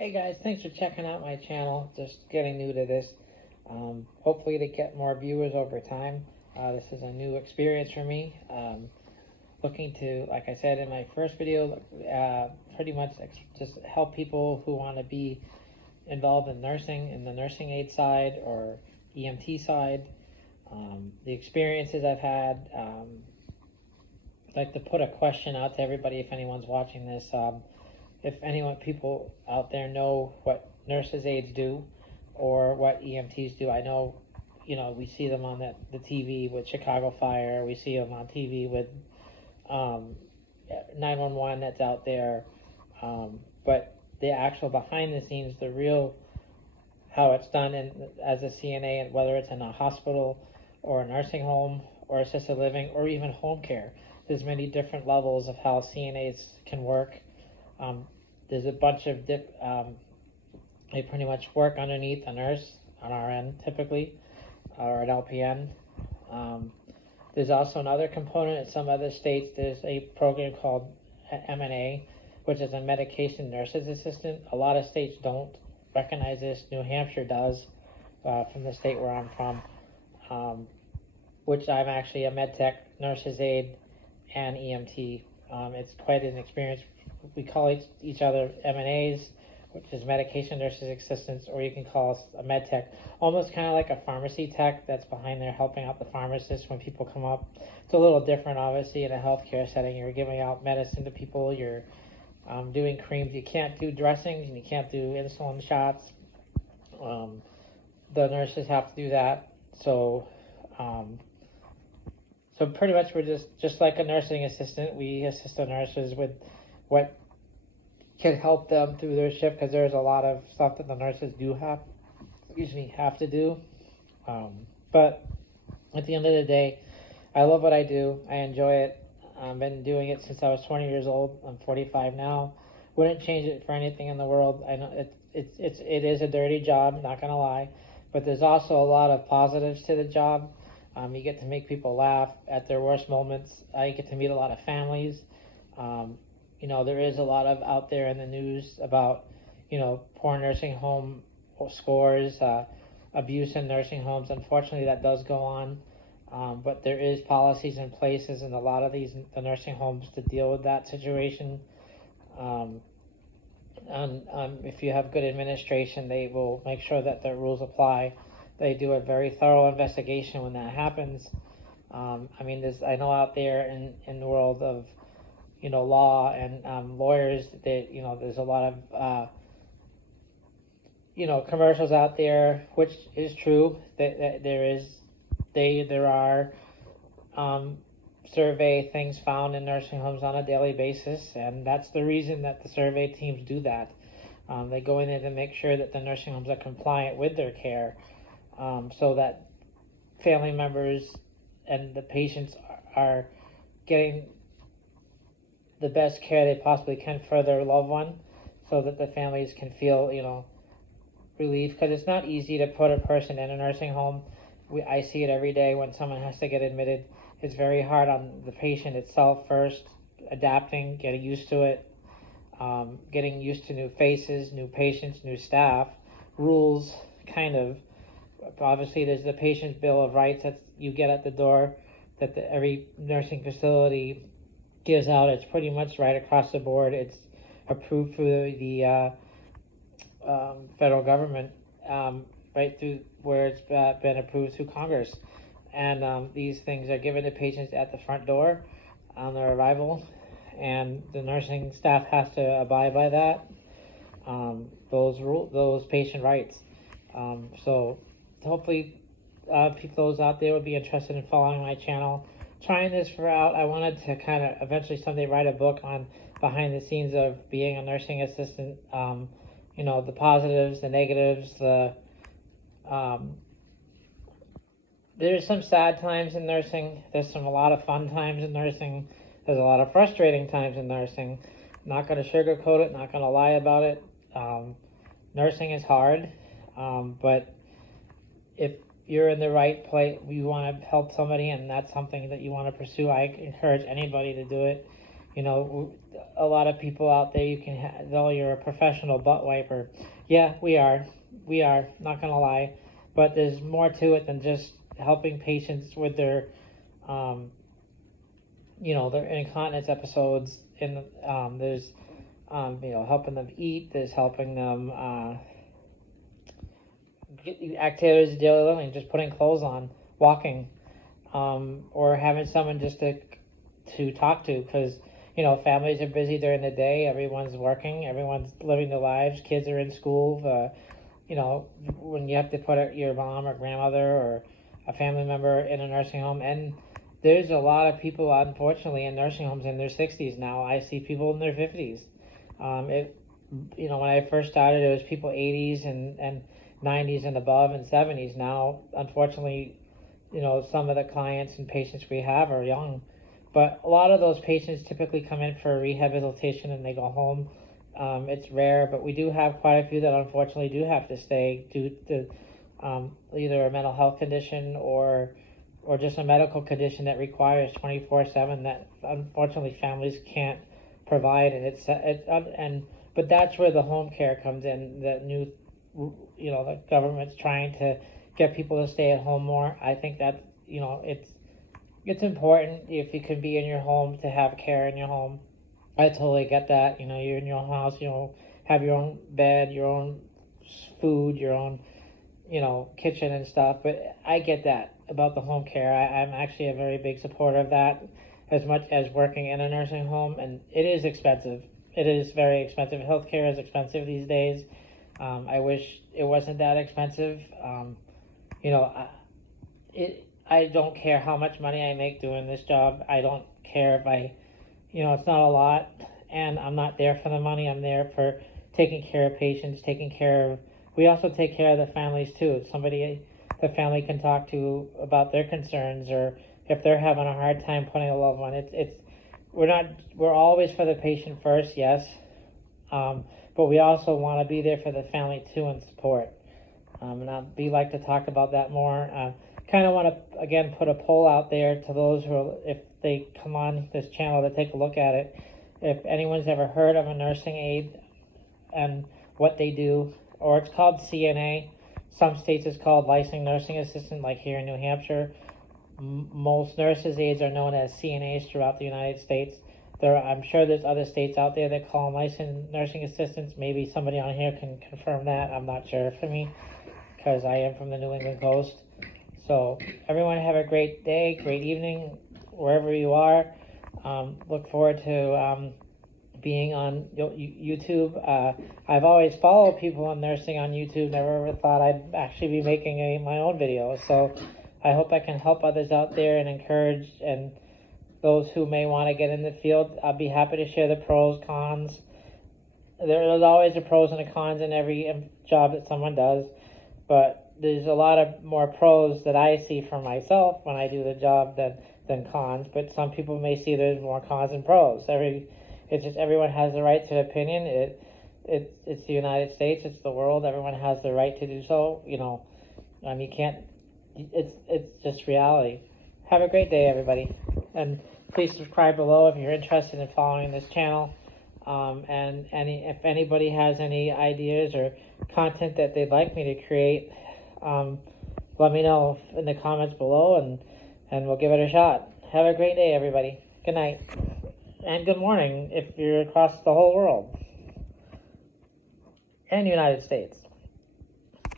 Hey guys, thanks for checking out my channel. Just getting new to this. Hopefully to get more viewers over time. This is a new experience for me. Looking to, like I said in my first video, pretty much just help people who want to be involved in nursing, in the nursing aid side or EMT side. The experiences I've had. I'd like to put a question out to everybody if anyone's watching this. If people out there know what nurses aides do or what EMTs do. I know, we see them on the TV with Chicago Fire. We see them on TV with 911 that's out there. But the actual behind the scenes, the real how it's done as a CNA, and whether it's in a hospital or a nursing home or assisted living or even home care. There's many different levels of how CNAs can work. There's a bunch of they pretty much work underneath a nurse on our end typically, or an LPN. There's also another component in some other states. There's a program called MNA, which is a medication nurses assistant. A lot of states don't recognize this. New Hampshire does, from the state where I'm from, which I'm actually a med tech, nurses aide, and EMT. It's quite an experience. We call each other MNAs, which is medication nurses assistants, or you can call us a med tech, almost kind of like a pharmacy tech that's behind there helping out the pharmacist when people come up. It's a little different, obviously, in a healthcare setting. You're giving out medicine to people, you're doing creams. You can't do dressings, and you can't do insulin shots. The nurses have to do that. So pretty much we're just like a nursing assistant. We assist the nurses with what can help them through their shift, because there's a lot of stuff that the nurses have to do. But at the end of the day, I love what I do. I enjoy it. I've been doing it since I was 20 years old. I'm 45 now. Wouldn't change it for anything in the world. I know it is a dirty job, not gonna lie, but there's also a lot of positives to the job. You get to make people laugh at their worst moments. I get to meet a lot of families. There is a lot of out there in the news about, poor nursing home scores, abuse in nursing homes. Unfortunately, that does go on. But there is policies in places in a lot of the nursing homes to deal with that situation. If you have good administration, they will make sure that the rules apply. They do a very thorough investigation when that happens. I know out there in the world of, law and lawyers, that, there's a lot of, commercials out there, which is true. That there are survey things found in nursing homes on a daily basis, and that's the reason that the survey teams do that. They go in there to make sure that the nursing homes are compliant with their care, so that family members and the patients are getting the best care they possibly can for their loved one, so that the families can feel, relief, because it's not easy to put a person in a nursing home. I see it every day when someone has to get admitted. It's very hard on the patient itself first, adapting, getting used to it, getting used to new faces, new patients, new staff, rules, kind of. Obviously, there's the patient's bill of rights that you get at the door that every nursing facility gives out. It's pretty much right across the board. It's approved through the federal government, right through where it's been approved through Congress. And these things are given to patients at the front door on their arrival, and the nursing staff has to abide by that, those patient rights. So hopefully those out there would be interested in following my channel. Trying this out, I wanted to kind of eventually someday write a book on behind the scenes of being a nursing assistant. The positives, the negatives, there's some sad times in nursing. There's a lot of fun times in nursing. There's a lot of frustrating times in nursing. Not going to sugarcoat it, not going to lie about it. Nursing is hard, but if you're in the right place, you want to help somebody, and that's something that you want to pursue, I encourage anybody to do it. You know, a lot of people out there, though you're a professional butt wiper. Yeah, we are. We are, not gonna lie. But there's more to it than just helping patients with their, their incontinence episodes. There's, helping them eat. There's helping them get activities of daily living, just putting clothes on, walking, or having someone just to talk to, because families are busy during the day. Everyone's working. Everyone's living their lives. Kids are in school. When you have to put your mom or grandmother or a family member in a nursing home, and there's a lot of people, unfortunately, in nursing homes in their 60s now. I see people in their 50s. When I first started, it was people 80s and 90s and above and 70s. Now, unfortunately, some of the clients and patients we have are young. But a lot of those patients typically come in for rehabilitation and they go home. It's rare, but we do have quite a few that unfortunately do have to stay due to either a mental health condition or just a medical condition that requires 24/7 that unfortunately families can't provide. But that's where the home care comes in. The government's trying to get people to stay at home more. I think that it's important if you can be in your home to have care in your home. I totally get that. You're in your house, have your own bed, your own food, your own, kitchen and stuff. But I get that about the home care. I'm actually a very big supporter of that, as much as working in a nursing home. And it is expensive. It is very expensive. Healthcare is expensive these days. I wish it wasn't that expensive. I don't care how much money I make doing this job. I don't care if it's not a lot, and I'm not there for the money. I'm there for taking care of patients, we also take care of the families too. Somebody the family can talk to about their concerns, or if they're having a hard time putting a loved one. We're always for the patient first, yes, but we also want to be there for the family too and support. And I'd like to talk about that more. Kind of want to again put a poll out there to those if they come on this channel to take a look at it. If anyone's ever heard of a nursing aide and what they do, or it's called CNA. Some states it's called licensed nursing assistant, like here in New Hampshire. Most nurses' aides are known as CNAs throughout the United States. I'm sure there's other states out there that call them licensed nursing assistants. Maybe somebody on here can confirm that. I'm not sure for me, because I am from the New England coast. So everyone have a great day, great evening, wherever you are. Look forward to being on YouTube. I've always followed people in nursing on YouTube. Never ever thought I'd actually be making my own video. So I hope I can help others out there and encourage and those who may want to get in the field. I'll be happy to share the pros, cons. There's always the pros and the cons in every job that someone does, but there's a lot of more pros that I see for myself when I do the job than cons. But some people may see there's more cons than pros. It's just everyone has the right to an opinion. It's the United States. It's the world. Everyone has the right to do so. You can't. It's just reality. Have a great day, everybody, and please subscribe below if you're interested in following this channel. And if anybody has any ideas or content that they'd like me to create, let me know in the comments below, and we'll give it a shot. Have a great day, everybody. Good night. And good morning if you're across the whole world and United States.